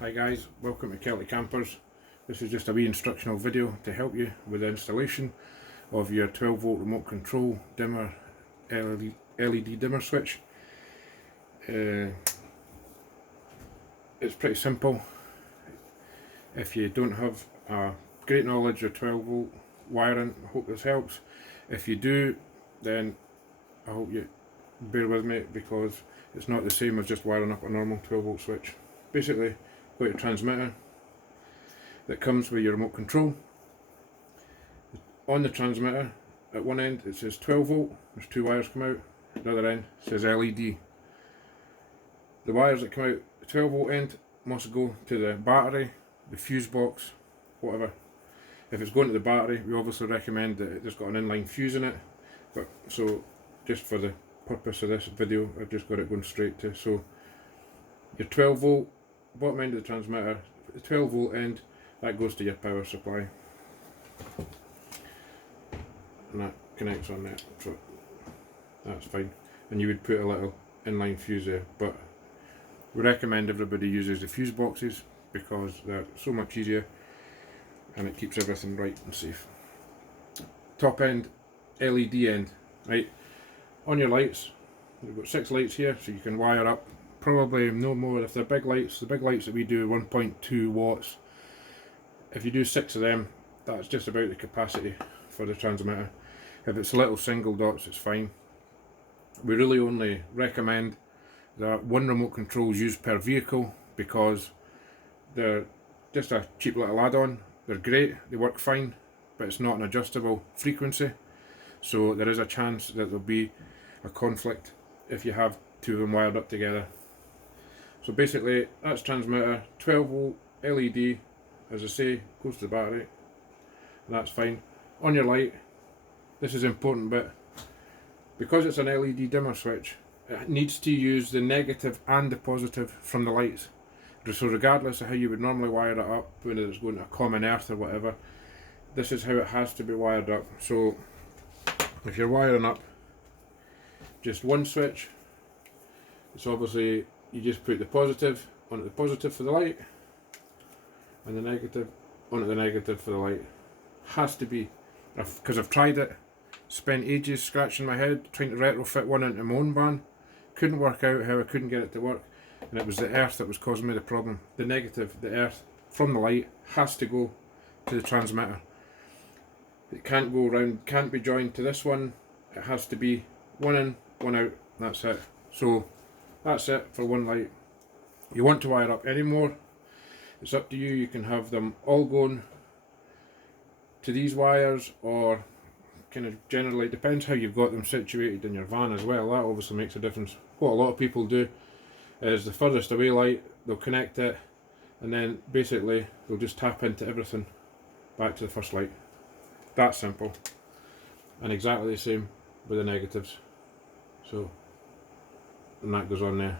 Hi guys, welcome to Celtic Campers. This is just a wee instructional video to help you with the installation of your 12 volt remote control dimmer LED dimmer switch. It's pretty simple. If you don't have a great knowledge of 12 volt wiring, I hope this helps. If you do, then I hope you bear with me, because it's not the same as just wiring up a normal 12 volt switch. Basically, got your transmitter that comes with your remote control. On the transmitter, at one end it says 12 volt, there's two wires come out, at the other end says LED. The wires that come out the 12 volt end must go to the battery, the fuse box, whatever. If it's going to the battery, we obviously recommend that it's got an inline fuse in it, but so just for the purpose of this video I've just got it going straight to, so your 12 volt bottom end of the transmitter, the 12 volt end, that goes to your power supply, and that connects on there, so that's fine. And you would put a little inline fuse there, but we recommend everybody uses the fuse boxes because they're so much easier and it keeps everything right and safe. Top end, LED end, right, on your lights, we've got 6 lights here, so you can wire up probably no more. If they're big lights, the big lights that we do 1.2 watts, if you do 6 of them, that's just about the capacity for the transmitter. If it's little single dots, it's fine. We really only recommend that one remote control is used per vehicle because they're just a cheap little add-on. They're great, they work fine, but it's not an adjustable frequency, so there is a chance that there'll be a conflict if you have two of them wired up together. So basically, that's transmitter, 12 volt LED, as I say, goes to the battery, and that's fine. On your light, this is an important bit, because it's an LED dimmer switch, it needs to use the negative and the positive from the lights. So regardless of how you would normally wire it up, whether it's going to a common earth or whatever, this is how it has to be wired up. So if you're wiring up just one switch, it's obviously, you just put the positive onto the positive for the light and the negative onto the negative for the light. Has to be, because I've tried it, spent ages scratching my head trying to retrofit one into my own van, couldn't work out how I couldn't get it to work, and it was the earth that was causing me the problem. The negative, the earth from the light, has to go to the transmitter. It can't go around, can't be joined to this one, it has to be one in, one out, that's it. So that's it for one light. You want to wire up any more, it's up to you. You can have them all going to these wires, or kind of generally, depends how you've got them situated in your van as well. That obviously makes a difference. What a lot of people do is the furthest away light, they'll connect it, and then basically they'll just tap into everything back to the first light. That simple. And exactly the same with the negatives. So, and that goes on there.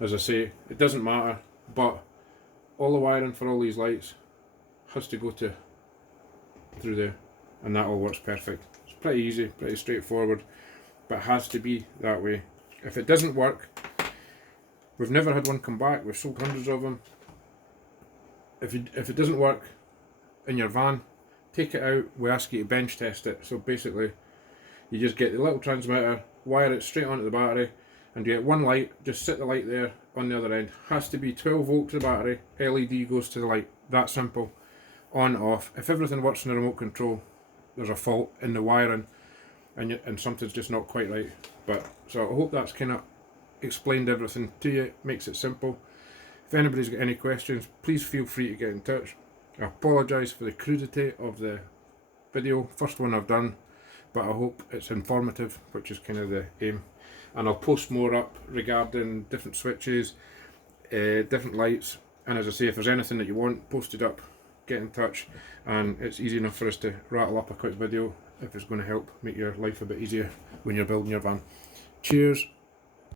As I say, it doesn't matter, but all the wiring for all these lights has to go to through there, and that all works perfect. It's pretty easy, pretty straightforward, but it has to be that way. If it doesn't work, we've never had one come back, we've sold hundreds of them. If it doesn't work in your van, take it out, we ask you to bench test it. So basically, you just get the little transmitter, wire it straight onto the battery, and you get one light, just sit the light there on the other end. Has to be 12 volt to the battery, LED goes to the light. That simple. On, off. If everything works in the remote control, there's a fault in the wiring, and something's just not quite right. But so I hope that's kind of explained everything to you, makes it simple. If anybody's got any questions, please feel free to get in touch. I apologise for the crudity of the video, first one I've done, but I hope it's informative, which is kind of the aim. And I'll post more up regarding different switches, different lights, and as I say, if there's anything that you want, post it up, get in touch, and it's easy enough for us to rattle up a quick video if it's going to help make your life a bit easier when you're building your van. Cheers.